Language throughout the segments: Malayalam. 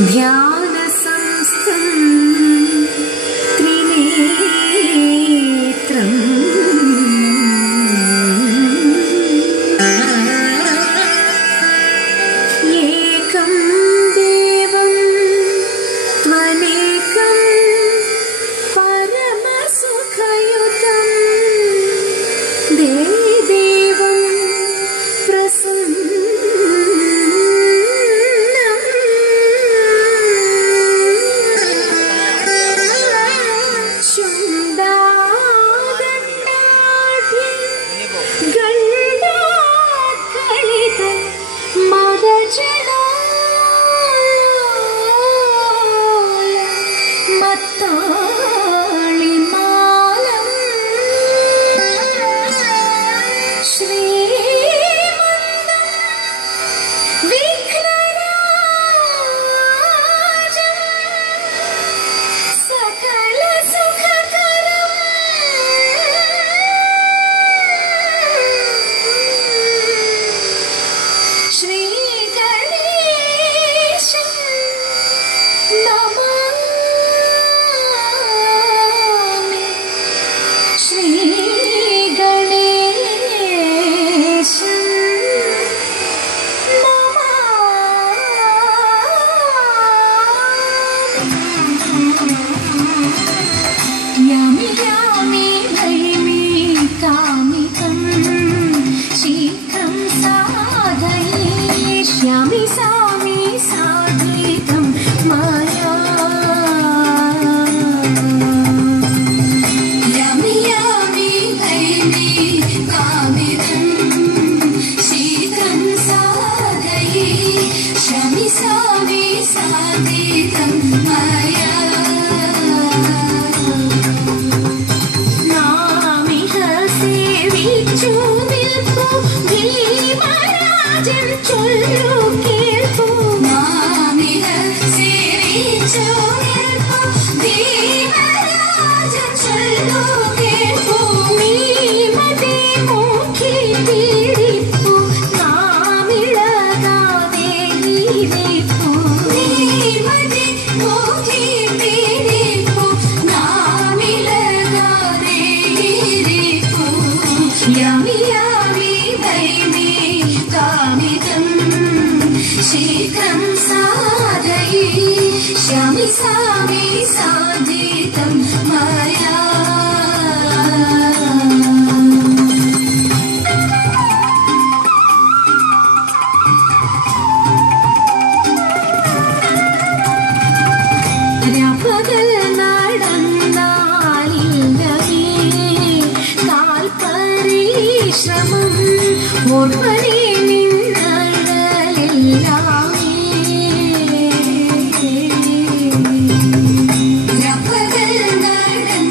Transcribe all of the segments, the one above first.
ധ്യാനസംസ്ഥം ത്രിനേത്രം ഏകം ദേവം ത്വനേകം പരമസുഖയുതം ദേവം പ്രസന്നം ശുണ്ഡാദണ്ഡാഢ്യ ഗണ്ഡാക്കളിത മദജലോല മത്താളിമാലം ശ്രീമന്തം വിഘ്നരാജം സകല സുഖകരം ശ്രീ ഗണേശം നമാമി ശ്രീ ഗണേശം യാമി യാമി ഭൈമി കാമികം ശീഘ്രം സാധയിഷ്യാമി സാമി സാധികം മയാ യാമി യാമി ഭൈമി കാമികം ശീഘ്രം സാധയിഷ്യാമി സാമി സാധികം മയാ നാമിഹ സേവിച്ചു നിൽപ്പു ഭീമരാജൻ ചൊല്ലു കേൾപ്പു നാമിഹ സേവിച്ചു നിൽപ്പു ഭീമരാജൻ ചൊല്ലു കേൾപ്പു നീമതി മുഖി പീഡിപ്പു നാമിളകാതെ ഇരിപ്പു നീമതി മുഖി പീഡിപ്പു നാമിളകാതെ ഇരിപ്പു യാമി യാമി ഭൈമി കാമികം ശീഘ്രം സാധയിഷ്യാമി സാമി സാധികം മയാ രാപകൽ നടന്നാലില്ലവേ കാൽപരിശ്രമം ഓർമ്മനെ നിന്നഴലെല്ലാമേ രാപകൽ നടന്നാലില്ലവേ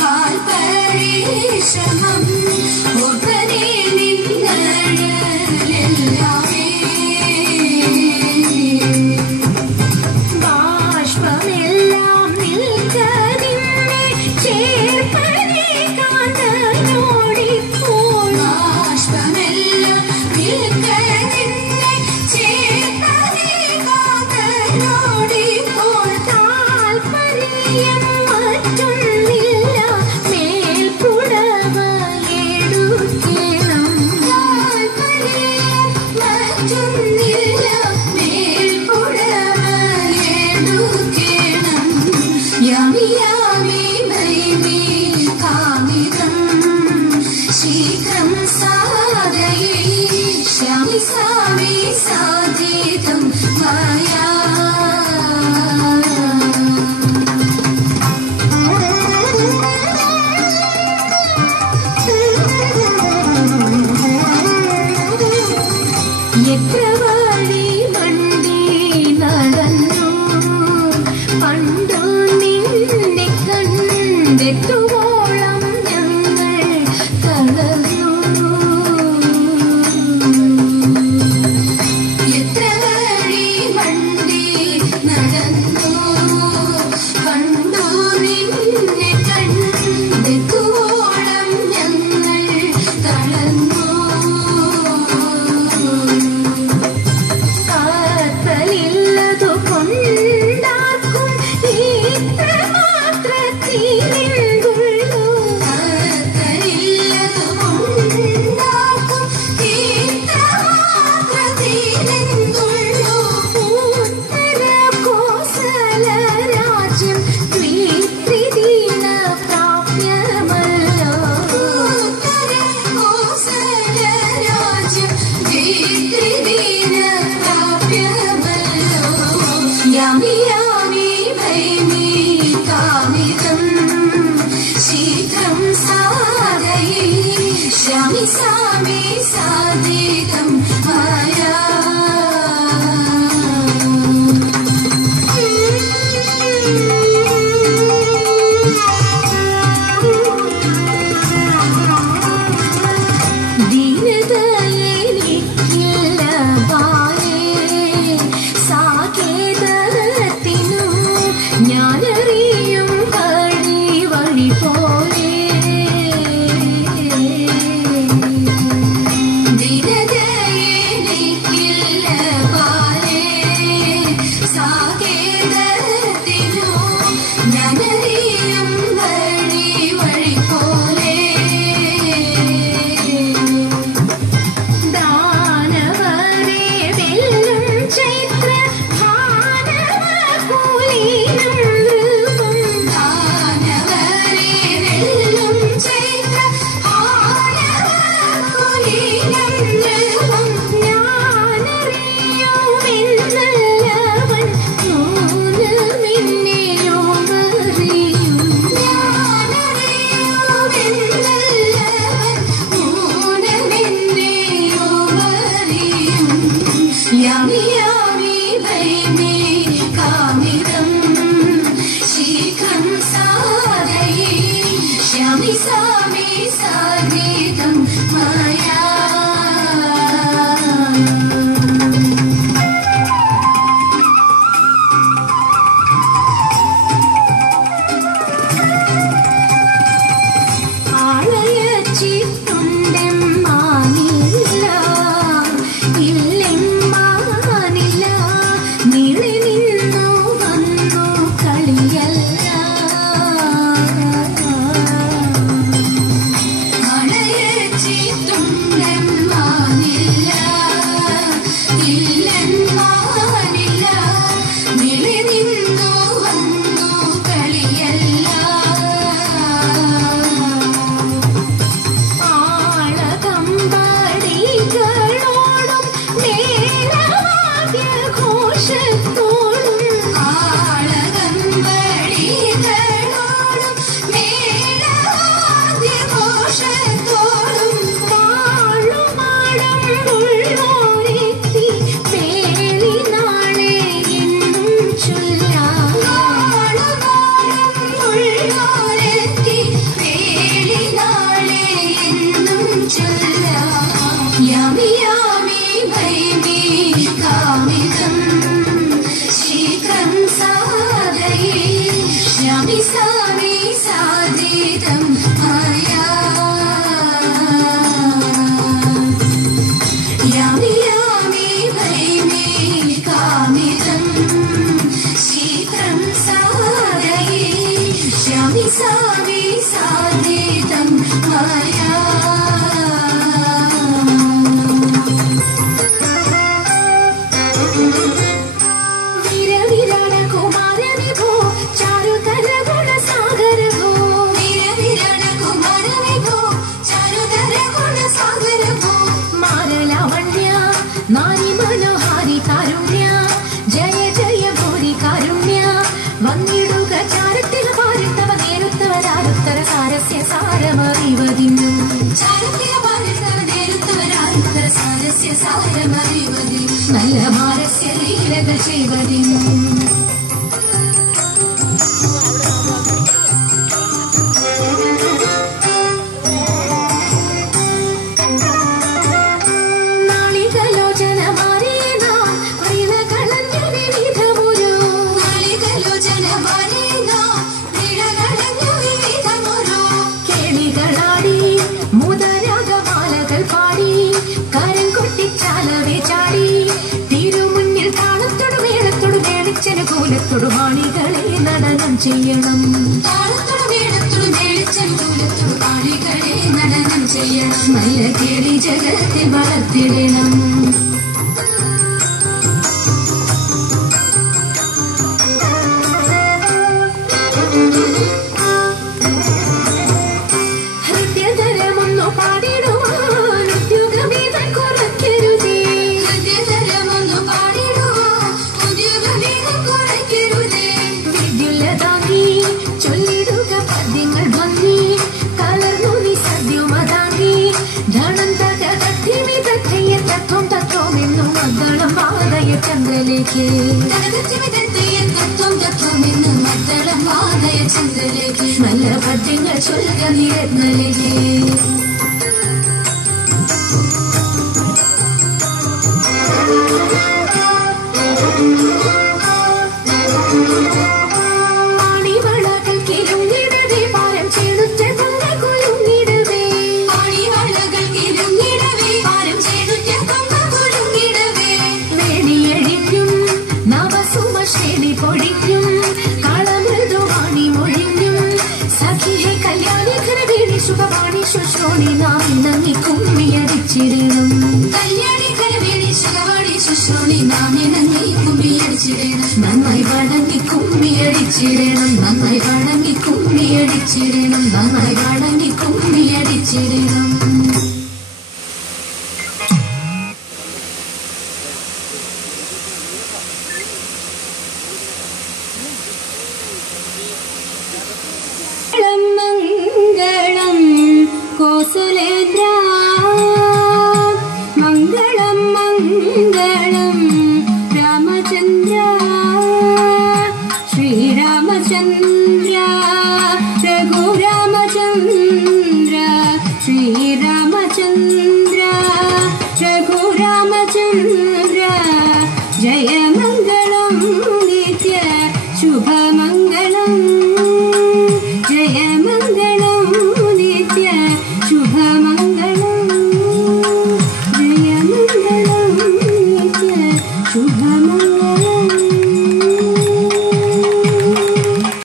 കാൽപരിശ്രമം ഓർമ്മനെ നിന്നഴലെല്ലാമേ ബാഷ്പമെല്ലാം നിൽക്കതിന്നെ ചേർപ്പനെ കാന്തനോടിപ്പോൾ ബാഷ്പമെല്ലാം നിൽക്കതിന്നെ ചേർപ്പനെ കാന്തനോടിപ്പോൾ താൽപര്യം മറ്റൊന്നില്ല മേൽപ്പുടവയെടുക്കണം താൽപര്യം മറ്റൊന്നില്ല മേൽപ്പുടവയെടുക്കണം യാമി യാമി ഭൈമി കാമികം ശീഘ്രം സാധയിഷ്യാമി സാമി സാധികം മയാ എത്ര വഴി വണ്ടി നടന്നു പണ്ടു നിന്നെ കണ്ടെത്തുവോളം ഞങ്ങൾ തളർന്നു എത്ര വഴി വണ്ടി നടന്നു പണ്ടു നിന്നെ കണ്ടെത്തുവോളം ഞങ്ങൾ തളർന്നു സാമി സാധികം മായാ നല്ല മാനസ്യ ലീലകൾ ചെയ്വതിന് ൊടുവാണികളെ നടനം ചെയ്യണം ൊടുവാണികളെ നടനം ചെയ്യണം നല്ല കേളി ജഗത്തിൽ വളർത്തിടണം ഹൃദയതരമൊന്നു പാടിടുവാൻ ഉദ്യോഗമേതൻ കുറയ്ക്കരുതേ ഹൃദയതരമൊന്നു പാടിടുവാൻ ഉദ്യോഗമേതൻ കുറയ്ക്കരുതേ വിദ്യുല്ലതാങ്ങി ചൊല്ലിടുക പദ്യങ്ങൾ ഭംഗി കലർന്നു നീ സദ്യമതാങ്ങി ധന ചന്ദ്രലേക്ക് മദ്ദളം വാദയ ചന്ദ്രലേക്ക് നല്ല പദ്യങ്ങൾ ചൊല്ലുക നിരത്നലേക്ക് നന്നായി വടങ്ങി കുമ്മിയടിച്ചിടണം നന്നായി വടങ്ങി കുമ്മിയടിച്ചിടണം നന്നായി വടങ്ങി കുമ്മിയടിച്ചിടണം മംഗളം കോസലേന്ദ്ര മംഗളം മംഗളം